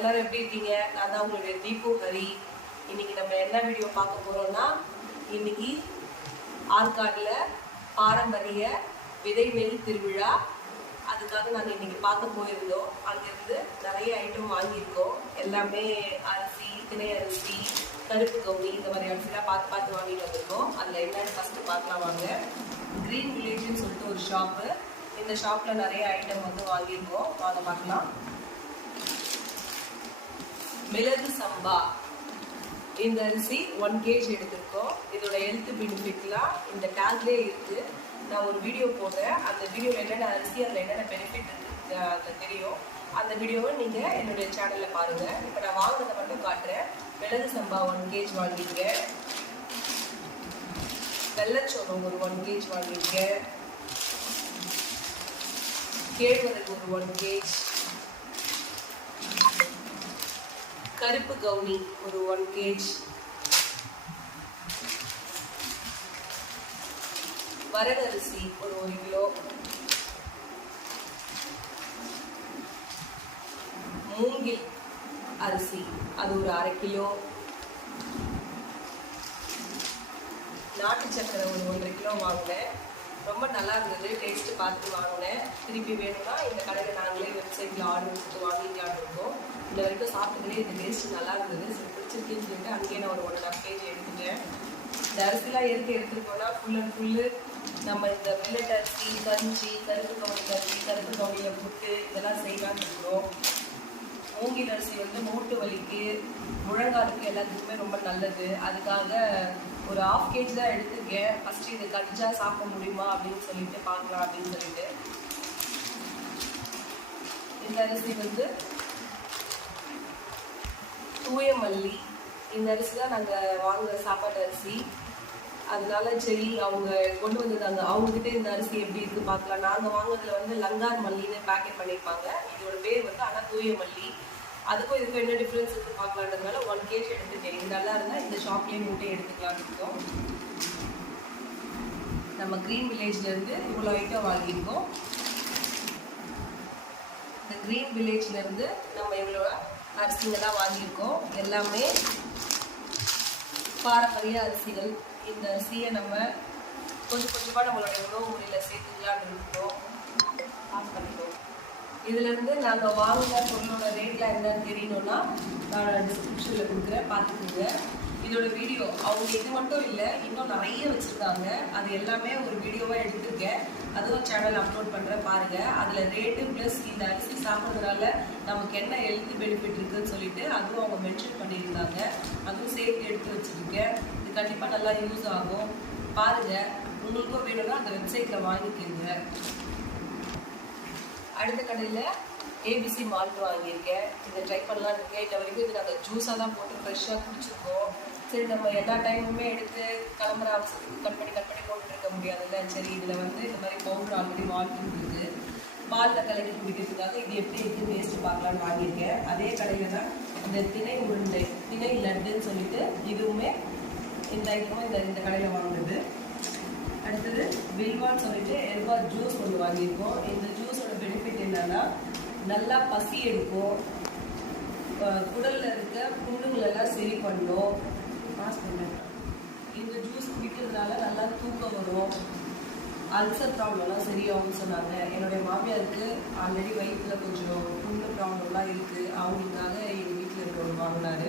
எல்லாரும் எப்படி இருக்கீங்க? நான் தான் உங்களுடைய தீபு ஹரி இன்னைக்கு நம்ம என்ன வீடியோ பார்க்க போறோம்னா இன்னைக்கு ஆற்காட்டில் பாரம்பரிய விதை நெல் திருவிழா. அதுக்காக நாங்கள் இன்னைக்கு பார்க்க போயிருந்தோம். அங்கேருந்து நிறைய ஐட்டம் வாங்கியிருக்கோம். எல்லாமே அரிசி திணை அரிசி கருப்பு கவுனி இந்த மாதிரி அரிசிலாம் பார்த்து பார்த்து வாங்கிட்டு வந்திருக்கோம். அதில் என்னன்னு ஃபஸ்ட்டு பார்க்கலாம் வாங்க. க்ரீன் வில்லேஜ்னு சொல்லிட்டு ஒரு ஷாப்பு இந்த ஷாப்பில் நிறைய ஐட்டம் வந்து வாங்கியிருக்கோம். வாங்க பார்க்கலாம். மிளகு சம்பா. இந்த அரிசி ஒன் கேஜ் எடுத்திருக்கோம். இதோட ஹெல்த் பெனிஃபிட்லாம் இந்த டேக்லேயே இருக்குது நான் ஒரு வீடியோ போடுறேன். அந்த வீடியோவில் என்னென்ன அரிசி அதில் என்னென்ன பெனிஃபிட் அதில் தெரியும். அந்த வீடியோவை நீங்கள் என்னுடைய சேனலில் பாருங்கள் இப்போ நான் வாங்கினதை மட்டும் காட்டுறேன். மிளகு சம்பா ஒன் கேஜ் வாங்கிங்க வெள்ளச்சோளம் ஒரு ஒன் கேஜ் வாங்கிங்க கேழ்வரகு ஒரு ஒன் கேஜ் கருப்பு கவுனி ஒரு ஒன் கேஜ் வரகரிசி ஒரு ஒரு கிலோ. மூங்கில் அரிசி அது ஒரு அரை கிலோ. நாட்டு சக்கரை ஒரு ஒன்றரை கிலோ வாங்கினேன். ரொம்ப நல்லா இருந்தது டேஸ்ட்டு பார்த்து வாங்கினேன். திருப்பி வேணும்னா இந்த கடையில் நாங்களே வெப்சைட்டில் ஆர்டர் கொடுத்து வாங்கிக்கலாம்னு இருக்கோம் இந்த வரைக்கும் சாப்பிட்டதுலேயே இந்த டேஸ்ட் நல்லா இருந்தது. சரி சொல்லிட்டு அங்கேயே நான் ஒரு ஒன் ஹாஃப் கேஜி எடுத்துட்டேன் இந்த அரிசிலாம் எதுக்கு எடுத்துகிட்டு போனால் ஃபுல் அண்ட் ஃபுல்லு நம்ம இந்த மில்லட் அரிசி கஞ்சி கருப்பு கவனி கஞ்சி கருப்பு கவனியில் புட்டு இதெல்லாம் செய்யலாம்னு இருக்கிறோம். மூங்கில் அரிசி வந்து மூட்டு வலிக்கு முழங்காலுக்கு எல்லாத்துக்குமே ரொம்ப நல்லது. அதுக்காக ஒரு ஆஃப் கேஜி தான் எடுத்துருக்கேன். ஃபஸ்ட்டு இது கஞ்சா சாப்பிட முடியுமா அப்படின்னு சொல்லிட்டு பார்க்கலாம் அப்படின்னு சொல்லிட்டு. இந்த அரிசி வந்து தூய மல்லி. இந்த அரிசி தான் நாங்கள் வாங்குகிற சாப்பாட்டு அரிசி. அதனால சரி அவங்க கொண்டு வந்திருந்தாங்க அவங்ககிட்ட இந்த அரிசி எப்படி இருக்கு பார்க்கலாம். நாங்கள் வாங்குறதுல வந்து லங்கார் மல்லின்னு பேக்கெட் பண்ணியிருப்பாங்க. இதோட பேர் வந்து ஆனால் தூய மல்லி. அதுக்கும் இதுக்கும் என்ன டிஃப்ரென்ஸ் இருக்குது பார்க்கலான்றதுனால ஒன் கேஜ் எடுத்துட்டேன். இது நல்லா இருந்தால் இந்த ஷாப்லேயே மட்டும் எடுத்துக்கலாம்னு இருக்கோம். நம்ம க்ரீன் வில்லேஜ்லேருந்து இவ்வளோ ஐட்டம் வாங்கியிருக்கோம். இந்த க்ரீன் வில்லேஜ்லேருந்து நம்ம இவ்வளோ அரிசிங்கெல்லாம் வாங்கியிருக்கோம். எல்லாமே பாரம்பரிய அரிசிகள். இந்த அரிசியை நம்ம கொஞ்சம் கொஞ்சமாக நம்மளுடைய உணவு முறையில் சேர்த்துக்கலாம்னு இருக்கோம் ஆஃப் பண்ணிக்கோம் இதுலேருந்து நாங்கள் வாங்கின பொருளோட ரேட்லாம் என்னன்னு தெரியணும்னா நான் டிஸ்கிரிப்ஷனில் கொடுக்குறேன். பார்த்துக்கோங்க. இதோட வீடியோ அவங்க இது மட்டும் இல்லை இன்னும் நிறைய வச்சுருக்காங்க. அது எல்லாமே ஒரு வீடியோவாக எடுத்திருக்கேன். அதுவும் சேனல் அப்லோட் பண்ணுறேன் பாருங்கள் அதில் ரேட்டு ப்ளஸ் இந்த அரிசி சாப்பிட்றதுனால நமக்கு என்ன ஹெல்த் பெனிஃபிட் இருக்குதுன்னு சொல்லிட்டு அதுவும் அவங்க மென்ஷன் பண்ணியிருந்தாங்க. அதுவும் சேர்த்து எடுத்து வச்சுருக்கேன். இது கண்டிப்பாக நல்லா யூஸ் ஆகும். பாருங்கள் உங்களுக்கும் வேணும்னா அந்த வெப்சைட்டில் வாங்கிக்கோங்க. அடுத்த கடையில் ஏபிசி மால்ட் வாங்கியிருக்கேன். இதை ட்ரை பண்ணலான்னு இருக்கேன். இந்த வரைக்கும் இது நாங்கள் ஜூஸாக தான் போட்டு ஃப்ரெஷ்ஷாக குடிச்சிருக்கோம். சரி நம்ம எல்லா டைமுமே எடுத்து கிளம்புற அவசரத்துக்கு கட் பண்ணி கட் பண்ணி போட்டுட்டு இருக்க முடியாதுல்ல? சரி இதில் வந்து இந்த மாதிரி பவுடர் ஆல்ரெடி மால்ட் இருக்குது பாலில் கலக்கி குடிக்கிறதுக்காக இது எப்படி இருக்குது டேஸ்ட் பார்க்கலான்னு வாங்கியிருக்கேன். அதே கடையில் தான் இந்த திணை உருண்டை திணை லட்டுன்னு சொல்லிட்டு இதுவுமே இந்த ஐட்டமும் இந்த இந்த கடையில் வாங்கினது. அடுத்தது வில்வான்னு சொல்லிட்டு எல்வா ஜூஸ் ஒன்று வாங்கியிருக்கோம். இந்த ஜூஸோட பெனிஃபிட் என்னென்னா நல்லா பசி எடுக்கும். குடலில் இருக்க புண்ணுங்களெல்லாம் சரி பண்ணும். இந்த ஜூஸ் குடிக்கிறதுனால நல்லா தூக்கம் வரும். அல்சர் ப்ராப்ளம்லாம் சரியாகும்னு சொன்னாங்க. என்னுடைய மாமியாருக்கு ஆல்ரெடி வயிற்றுல கொஞ்சம் புண்ணு ப்ராப்ளம்லாம் இருக்குது அவங்களுக்காக எங்கள் வீட்டில் இருக்கிறவங்க வாங்கினாரு.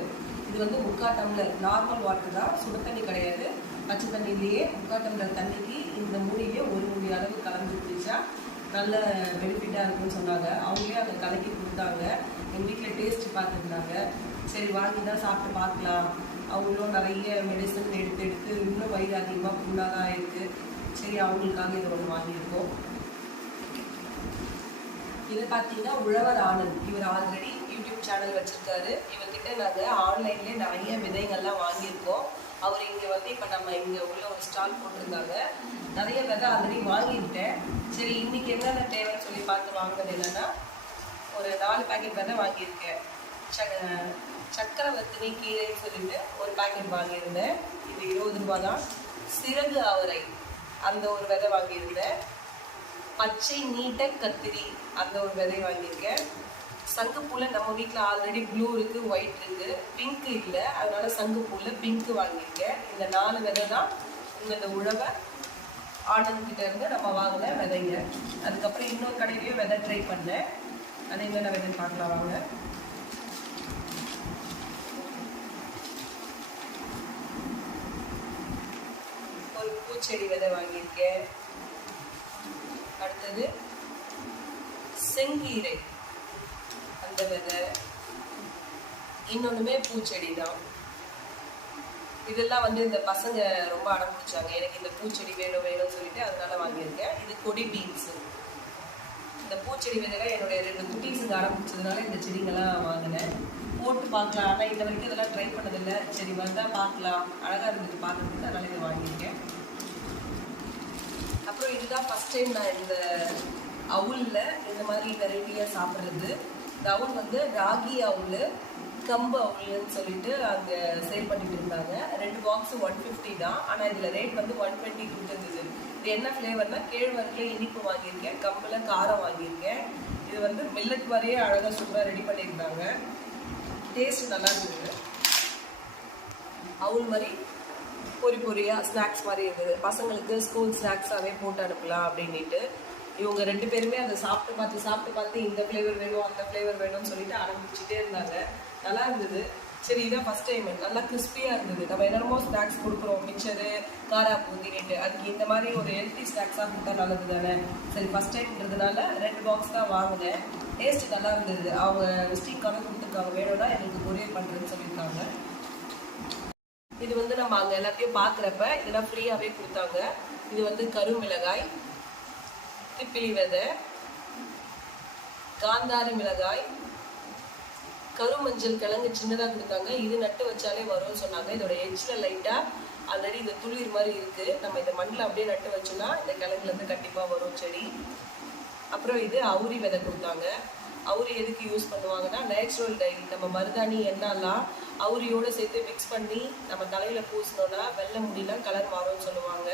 இது வந்து முக்கா டம்ளர். நார்மல் வாட்டர் தான். சுட தண்ணி கிடையாது. பச்சை தண்ணியிலேயே முக்கா டம்ளர் தண்ணிக்கு இந்த மூடியிலே ஒரு மூடி அளவு கலந்து குடிச்சா நல்ல பெனிஃபிட்டாக இருக்கும்னு சொன்னாங்க. அவங்களே அதை கலக்கி கொடுத்தாங்க. எங்கள் வீட்டில் டேஸ்ட் பார்த்துருந்தாங்க. சரி வாங்கி தான் சாப்பிட்டு பார்க்கலாம். அவங்களும் நிறைய மெடிசன் எடுத்து எடுத்து இன்னும் வயிறு அதிகமாக புண்ணாக தான் இருக்குது சரி அவங்களுக்காக இதை ஒன்று வாங்கியிருக்கோம். இது பார்த்தீங்கன்னா உழவர் ஆனந்த். இவர் ஆல்ரெடி யூடியூப் சேனல் வச்சுருக்காரு. இவர்கிட்ட நாங்கள் ஆன்லைன்லேயே நிறைய விதைகள்லாம் வாங்கியிருக்கோம். அவர் இங்கே வந்து இப்போ நம்ம இங்கே உள்ள ஒரு ஸ்டால் போட்டிருந்தாங்க நிறைய விதை ஆல்ரெடி வாங்கியிருக்கேன் சரி இன்னைக்கு என்னென்ன தேவைன்னு சொல்லி பார்த்து வாங்கினது என்னன்னா ஒரு நாலு பேக்கெட் விதை வாங்கியிருக்கேன். ச- சக்கரவர்த்தினி கீரைன்னு சொல்லிட்டு ஒரு பேக்கெட் வாங்கியிருந்தேன். இது இருபது ரூபா தான் சிறகு அவரை அந்த ஒரு விதை வாங்கியிருந்தேன். பச்சை நீட்ட கத்திரி அந்த ஒரு விதை வாங்கியிருக்கேன். சங்குப்பூவில் நம்ம வீட்டில் ஆல்ரெடி ப்ளூ இருக்குது ஒயிட் இருக்குது பிங்க் இல்லை. அதனால சங்குப்பூவில் பிங்க் வாங்கியிருக்கேன். இந்த நாலு விதை தான் உங்கள் இந்த உழவை ஆனந்த் இருந்து நம்ம வாங்கின விதைங்க. அதுக்கப்புறம் இன்னொரு கடையிலையும் விதை ட்ரை பண்ணேன். அது என்னென்ன விதைன்னு பார்க்கலாம் வாங்க. ஒரு பூச்செடி விதை வாங்கியிருக்கேன். அடுத்தது செங்கீரை. அந்த விதை இன்னொன்றுமே பூச்செடி தான் இதெல்லாம் வந்து இந்த பசங்க ரொம்ப அடம் பிடிச்சாங்க எனக்கு இந்த பூச்செடி வேணும் வேணும்னு சொல்லிட்டு அதனால வாங்கியிருக்கேன். இது கொடி பீன்ஸு. இந்த பூச்செடி விதைகள் என்னுடைய ரெண்டு குட்டீஸுக்கு அடம் பிடிச்சதுனால இந்த செடிங்கள்லாம் வாங்கினேன். போட்டு பார்க்கலாம். ஆனால் இந்த வரைக்கும் இதெல்லாம் ட்ரை பண்ணதில்லை. சரி வந்தால் பார்க்கலாம். அழகாக இருந்தது பார்க்கறதுக்கு. அதனால் இதை வாங்கியிருக்கேன். அப்புறம் இதுதான் ஃபஸ்ட் டைம் நான் இந்த அவுலில் இந்த மாதிரி வெரைட்டியாக சாப்பிட்றது. தவன் வந்து ராகி அவுல் கம்பு அவுல்னு சொல்லிட்டு அங்கே சேல் பண்ணிட்டு இருந்தாங்க. ரெண்டு பாக்ஸ் ஒன் ஃபிஃப்டி தான். ஆனால் இதில் ரேட் வந்து ஒன் டுவெண்ட்டி கொடுத்துருந்தது. இது என்ன ஃப்ளேவர்னா கேழ்வரகுல இனிப்பு வாங்கியிருக்கேன் கம்பில் காரம் வாங்கியிருக்கேன். இது வந்து மில்லட் மாதிரியே அழகாக சூப்பராக ரெடி பண்ணியிருந்தாங்க. டேஸ்ட் நல்லா இருந்தது. அவுல் மாதிரி பொறி பொரியாக ஸ்நாக்ஸ் மாதிரி இருந்தது. பசங்களுக்கு ஸ்கூல் ஸ்நாக்ஸாகவே போட்டு அனுப்பலாம் அப்படின்ட்டு இவங்க ரெண்டு பேருமே அதை சாப்பிட்டு பார்த்து சாப்பிட்டு பார்த்து இந்த ஃப்ளேவர் வேணும் அந்த ஃப்ளேவர் வேணும்னு சொல்லிட்டு ஆரம்பிச்சுட்டே இருந்தாங்க. நல்லா இருந்தது. சரி இதான் ஃபஸ்ட் டைம் நல்லா கிறிஸ்பியாக இருந்தது. நம்ம என்னென்னமோ ஸ்நாக்ஸ் கொடுக்குறோம். மிக்சரு காரா பூந்தினிட்டு அதுக்கு இந்த மாதிரி ஒரு ஹெல்த்தி ஸ்நாக்ஸாக கொடுத்தா நல்லது தானே சரி ஃபஸ்ட் டைம்ன்றதுனால ரெண்டு பாக்ஸ் தான் வாங்கினேன். டேஸ்ட் நல்லா இருந்தது. அவங்க ஸ்டிக்காக கொடுத்துருக்காங்க. வேணும்னா எனக்கு கொரியர் பண்ணுறேன்னு சொல்லியிருக்காங்க. இது வந்து நம்ம அங்கே எல்லாத்தையும் பார்க்குறப்ப இதெல்லாம் ஃப்ரீயாகவே கொடுத்தாங்க. இது வந்து கருமிளகாய் திப்பிலி விதை காந்தாரி மிளகாய். கருமஞ்சள் கிழங்கு சின்னதாக கொடுத்தாங்க. இது நட்டு வச்சாலே வரும்னு சொன்னாங்க. இதோட எட்ஜில் லைட்டாக ஆல்ரெடி இந்த துளிர் மாதிரி இருக்குது நம்ம இந்த மண்ணில் அப்படியே நட்டு வச்சோம்னா இந்த கிழங்குலேருந்து கண்டிப்பாக வரும் செடி. அப்புறம் இது அவுரி விதை கொடுத்தாங்க. அவுரி எதுக்கு யூஸ் பண்ணுவாங்கன்னா நேச்சுரல் டை நம்ம மருதாணி எண்ணெய்லாம் அவுரியோடு சேர்த்து மிக்ஸ் பண்ணி நம்ம தலையில் பூசினோன்னா வெள்ளை முடியெலாம் கலர் மாறும்னு சொல்லுவாங்க.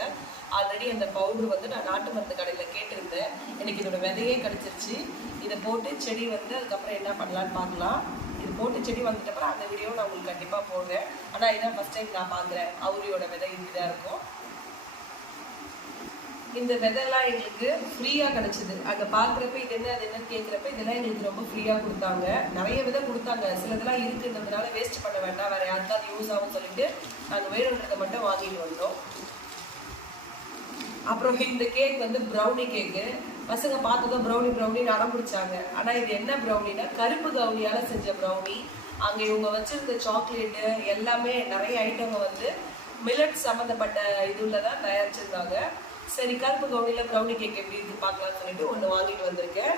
ஆல்ரெடி அந்த பவுடர் வந்து நான் நாட்டு மருந்து கடையில் கேட்டிருந்தேன். எனக்கு இதோட விதையே கிடச்சிருச்சு. இதை போட்டு செடி வந்து அதுக்கப்புறம் என்ன பண்ணலான்னு பார்க்கலாம். இது போட்டு செடி வந்துட்டப்பறம் அந்த வீடியோ நான் உங்களுக்கு கண்டிப்பாக போடுறேன். ஆனால் இதான் ஃபஸ்ட் டைம் நான் பார்க்குறேன். அவுரியோட விதை இப்படிதான் இருக்கும். இந்த விதைலாம் எங்களுக்கு ஃப்ரீயாக கிடச்சிது. அங்கே பார்க்குறப்ப இது என்ன அது என்னன்னு கேட்குறப்ப இதெல்லாம் எங்களுக்கு ரொம்ப ஃப்ரீயாக கொடுத்தாங்க. நிறைய விதை கொடுத்தாங்க. சிலதெல்லாம் இருக்குன்றதுனால வேஸ்ட் பண்ண வேண்டாம். வேறு யாருக்காவது யூஸ் ஆகும் சொல்லிட்டு நாங்கள் வேணுன்றதை மட்டும் வாங்கிட்டு வந்தோம். அப்புறம் இந்த கேக் வந்து ப்ரௌனி கேக்கு பசங்க பார்த்ததும் ப்ரௌனி ப்ரௌனி அடம் பிடிச்சாங்க. ஆனால் இது என்ன ப்ரௌனினா கருப்பு கவுனியால் செஞ்ச ப்ரௌனி அங்கே இவங்க வச்சிருந்த சாக்லேட்டு எல்லாமே நிறைய ஐட்டங்க வந்து மில்லட் சம்மந்தப்பட்ட இதுல தான் தயாரிச்சிருந்தாங்க. சரி கருப்பு கவுனியில் ப்ரௌனி கேக் எப்படி இருந்து பார்க்கலாம்னு சொல்லிட்டு ஒன்று வாங்கிட்டு வந்திருக்கேன்.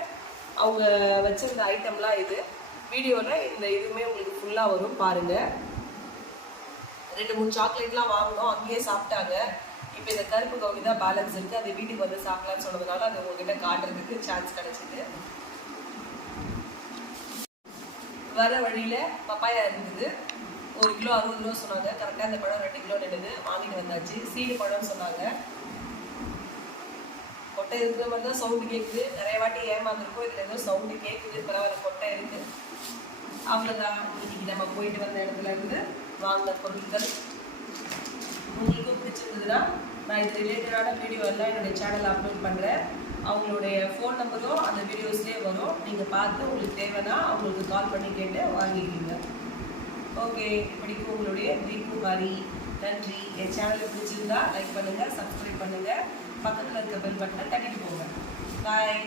அவங்க வச்சிருந்த ஐட்டம்லாம் இது. வீடியோவில் இந்த இதுவுமே உங்களுக்கு ஃபுல்லாக வரும் பாருங்கள் ரெண்டு மூணு சாக்லேட்லாம் வாங்கினோம் அங்கேயே சாப்பிட்டாங்க. இப்போ இந்த கருப்பு கவுனி தான் பேலன்ஸ் இருக்குது அது வீட்டுக்கு வந்து சாப்பிடலாம்னு சொன்னதுனால அது உங்ககிட்ட காட்டுறதுக்கு சான்ஸ் கிடச்சிது. வர வழியில் பப்பாயா இருந்தது. ஒரு கிலோ அறுபது ரூபா சொன்னாங்க. கரெக்டாக இந்த பழம் ரெண்டு கிலோ நின்றுது வாங்கிட்டு வந்தாச்சு. சீடு பழம்னு சொன்னாங்க. கொட்டை இருக்கிற மாதிரி தான் சவுண்டு கேட்குது நிறைய வாட்டி ஏமாந்துருக்கோம். இதில் ஏதோ சவுண்டு கேட்குது பரவாயில்ல கொட்டை இருக்குது அவ்வளோதான் இன்னைக்கு நம்ம போயிட்டு வந்த இடத்துல இருந்து வாங்கின பொருட்கள். உங்களுக்கும் பிடிச்சிருந்ததுன்னா நான் இது ரிலேட்டடான வீடியோ எல்லாம் என்னுடைய சேனலில் அப்லோட் பண்ணுறேன் அவங்களுடைய ஃபோன் நம்பரும் அந்த வீடியோஸ்லேயே வரும். நீங்கள் பார்த்து உங்களுக்கு தேவைன்னா அவங்களுக்கு கால் பண்ணி கேட்டு வாங்கிக்கிங்க. ஓகே இப்படிக்கு உங்களுடைய தீபு ஹரி. நன்றி. என் சேனலுக்கு பிடிச்சிருந்தா லைக் பண்ணுங்கள் சப்ஸ்கிரைப் பண்ணுங்கள் பக்கத்தில் இருக்க பெல் பட்டனை தட்டிட்டு போவேன் பாய்